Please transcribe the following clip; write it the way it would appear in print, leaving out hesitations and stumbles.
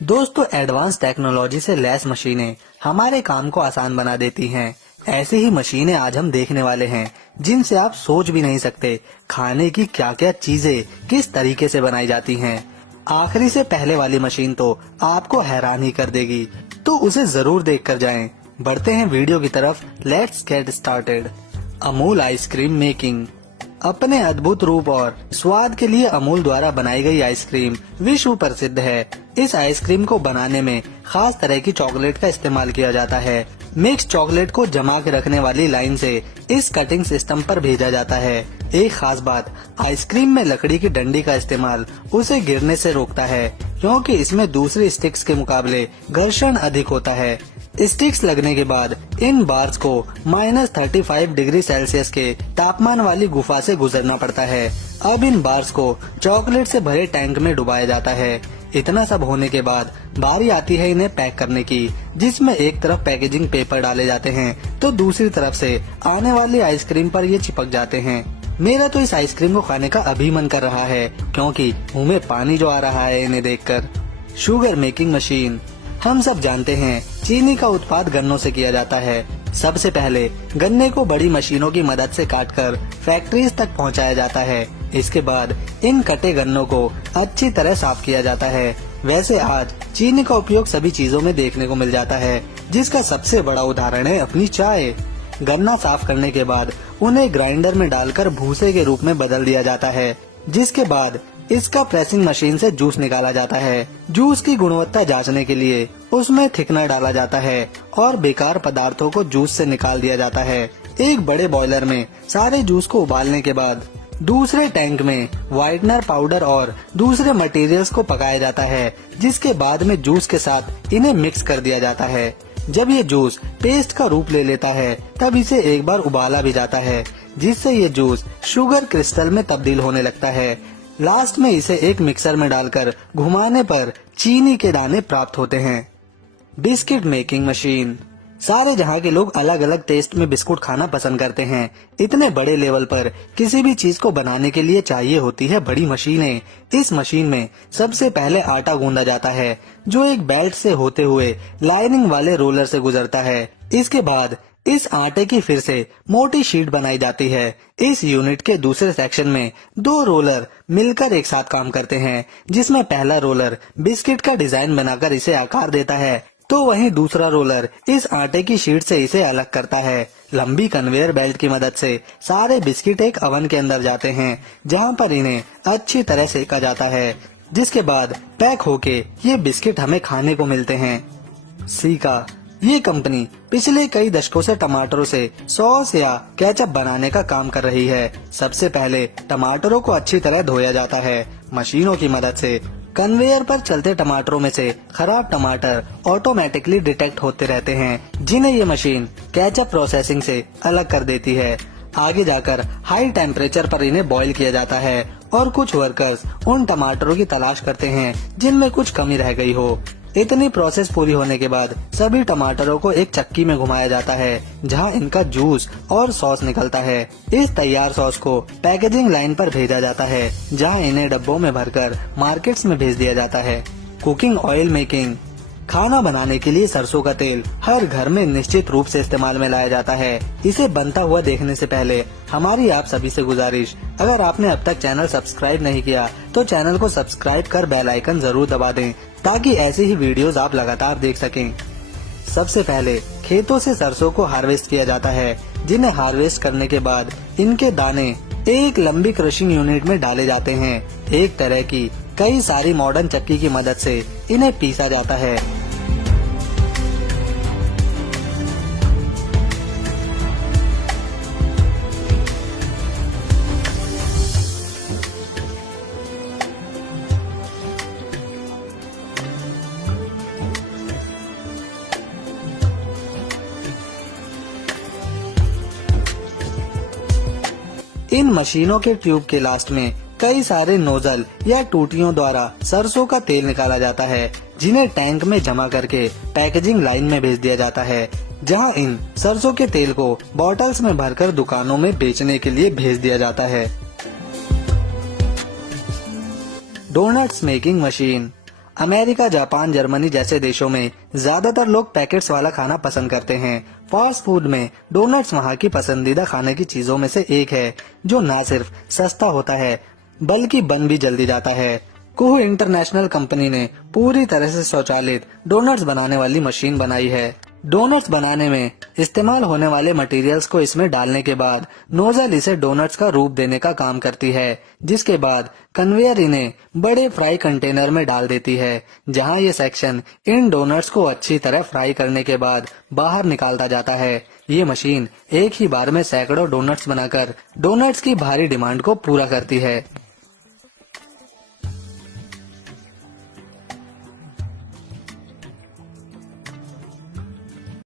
दोस्तों, advance technology से lace मशीनें हमारे काम को आसान बना देती हैं। ऐसी ही मशीनें आज हम देखने वाले हैं जिनसे आप सोच भी नहीं सकते खाने की क्या क्या चीजें किस तरीके से बनाई जाती हैं। आखिरी से पहले वाली मशीन तो आपको हैरान ही कर देगी, तो उसे जरूर देख कर जाएं। बढ़ते हैं वीडियो की तरफ। Let's get started. Amul ice cream making. अपने अद्भुत रूप और स्वाद के लिए अमूल द्वारा बनाई गई आइसक्रीम विश्व प्रसिद्ध है। इस आइसक्रीम को बनाने में खास तरह की चॉकलेट का इस्तेमाल किया जाता है। मिक्स चॉकलेट को जमा के रखने वाली लाइन से इस कटिंग सिस्टम पर भेजा जाता है। एक खास बात, आइसक्रीम में लकड़ी की डंडी का इस्तेमाल उसे गिरने से रोकता है, क्योंकि इसमें दूसरी स्टिक्स के मुकाबले घर्षण अधिक होता है। स्टिक्स लगने के बाद इन बार्स को -35 डिग्री सेल्सियस के तापमान वाली गुफा से गुजरना पड़ता है। अब इन बार्स को चॉकलेट से भरे टैंक में डुबाया जाता है। इतना सब होने के बाद बारी आती है इन्हें पैक करने की, जिसमें एक तरफ पैकेजिंग पेपर डाले जाते हैं तो दूसरी तरफ से आने वाली आइसक्रीम पर ये चिपक जाते हैं। मेरा तो इस आइसक्रीम को खाने का अभी मन कर रहा है, क्योंकि मुंह में पानी जो आ रहा है इन्हें देखकर। Sugar making machine. हम सब जानते हैं चीनी का उत्पाद गन्नों से किया जाता है। सबसे पहले गन्ने को बड़ी मशीनों की मदद से काटकर फैक्ट्रीज तक पहुंचाया जाता है। इसके बाद इन कटे गन्नों को अच्छी तरह साफ किया जाता है। वैसे आज चीनी का उपयोग सभी चीजों में देखने को मिल जाता है, जिसका सबसे बड़ा उदाहरण है अपनी चाय। गन्ना साफ करने के बाद उन्हें ग्राइंडर में डालकर भूसे के रूप में बदल दिया जाता है, जिसके बाद इसका प्रेसिंग मशीन से जूस निकाला जाता है। जूस की गुणवत्ता जांचने के लिए उसमें थिकनर डाला जाता है और बेकार पदार्थों को जूस से निकाल दिया जाता है। एक बड़े बॉयलर में सारे जूस को उबालने के बाद दूसरे टैंक में व्हाइटनर पाउडर और दूसरे मटेरियल्स को पकाया जाता है, जिसके बाद में जूस के साथ इन्हें मिक्स कर दिया जाता है। जब ये जूस पेस्ट का रूप ले लेता है तब इसे एक बार उबाला भी जाता है, जिससे ये जूस शुगर क्रिस्टल में तब्दील होने लगता है। लास्ट में इसे एक मिक्सर में डालकर घुमाने पर चीनी के दाने प्राप्त होते हैं। Biscuit making machine. सारे जहां के लोग अलग अलग टेस्ट में बिस्कुट खाना पसंद करते हैं। इतने बड़े लेवल पर किसी भी चीज को बनाने के लिए चाहिए होती है बड़ी मशीनें। इस मशीन में सबसे पहले आटा गूंदा जाता है, जो एक बेल्ट से होते हुए लाइनिंग वाले रोलर से गुजरता है। इसके बाद इस आटे की फिर से मोटी शीट बनाई जाती है। इस यूनिट के दूसरे सेक्शन में 2 रोलर मिलकर एक साथ काम करते हैं, जिसमें पहला रोलर बिस्किट का डिजाइन बनाकर इसे आकार देता है, तो वहीं दूसरा रोलर इस आटे की शीट से इसे अलग करता है। लंबी कन्वेयर बेल्ट की मदद से सारे बिस्किट एक अवन के अंदर जाते हैं, जहां पर इन्हें अच्छी तरह सेका जाता है, जिसके बाद पैक होके ये बिस्किट हमें खाने को मिलते हैं। सीका। ये कंपनी पिछले कई दशकों से टमाटरों से सॉस या केचप बनाने का काम कर रही है। सबसे पहले टमाटरों को अच्छी तरह धोया जाता है। मशीनों की मदद से कन्वेयर पर चलते टमाटरों में से खराब टमाटर ऑटोमेटिकली डिटेक्ट होते रहते हैं, जिन्हें ये मशीन केचप प्रोसेसिंग से अलग कर देती है। आगे जाकर हाई टेम्परेचर पर इन्हें बॉईल किया जाता है और कुछ वर्कर्स उन टमाटरों की तलाश करते हैं जिनमें कुछ कमी रह गई हो। इतनी प्रोसेस पूरी होने के बाद सभी टमाटरों को एक चक्की में घुमाया जाता है, जहां इनका जूस और सॉस निकलता है। इस तैयार सॉस को पैकेजिंग लाइन पर भेजा जाता है, जहां इन्हें डब्बों में भरकर मार्केट्स में भेज दिया जाता है। Cooking oil making. खाना बनाने के लिए सरसों का तेल हर घर में निश्चित रूप से इस्तेमाल में लाया जाता है। इसे बनता हुआ देखने से पहले हमारी आप सभी से गुजारिश, अगर आपने अब तक चैनल सब्सक्राइब नहीं किया तो चैनल को सब्सक्राइब कर बेल आइकन जरूर दबा दें, ताकि ऐसे ही वीडियोस आप लगातार देख सकें। सबसे पहले खेतों से सरसों को हार्वेस्ट किया जाता है, जिन्हें हार्वेस्ट करने के बाद इनके दाने एक लंबी क्रशिंग यूनिट में डाले जाते हैं। एक तरह की कई सारी मॉडर्न चक्की की मदद से इन्हें पीसा जाता है। इन मशीनों के ट्यूब के लास्ट में कई सारे नोजल या टूटियों द्वारा सरसों का तेल निकाला जाता है, जिन्हें टैंक में जमा करके पैकेजिंग लाइन में भेज दिया जाता है, जहां इन सरसों के तेल को बॉटल्स में भरकर दुकानों में बेचने के लिए भेज दिया जाता है। Donuts making machine. America, Japan, Germany जैसे देशों में ज्यादातर लोग पैकेट्स वाला खाना पसंद करते हैं। फास्ट फूड में डोनट्स वहाँ की पसंदीदा खाने की चीजों में से एक है, जो न सिर्फ सस्ता होता है बल्कि बन भी जल्दी जाता है। कुह इंटरनेशनल कंपनी ने पूरी तरह से स्वचालित डोनट्स बनाने वाली मशीन बनाई है। डोनट्स बनाने में इस्तेमाल होने वाले मटेरियल्स को इसमें डालने के बाद नोजल इसे डोनट्स का रूप देने का काम करती है, जिसके बाद कन्वेयर इन्हें बड़े फ्राई कंटेनर में डाल देती है, जहां ये सेक्शन इन डोनट्स को अच्छी तरह फ्राई करने के बाद बाहर निकालता जाता है। ये मशीन एक ही बार में सैकड़ों डोनट्स बनाकर डोनट्स की भारी डिमांड को पूरा करती है।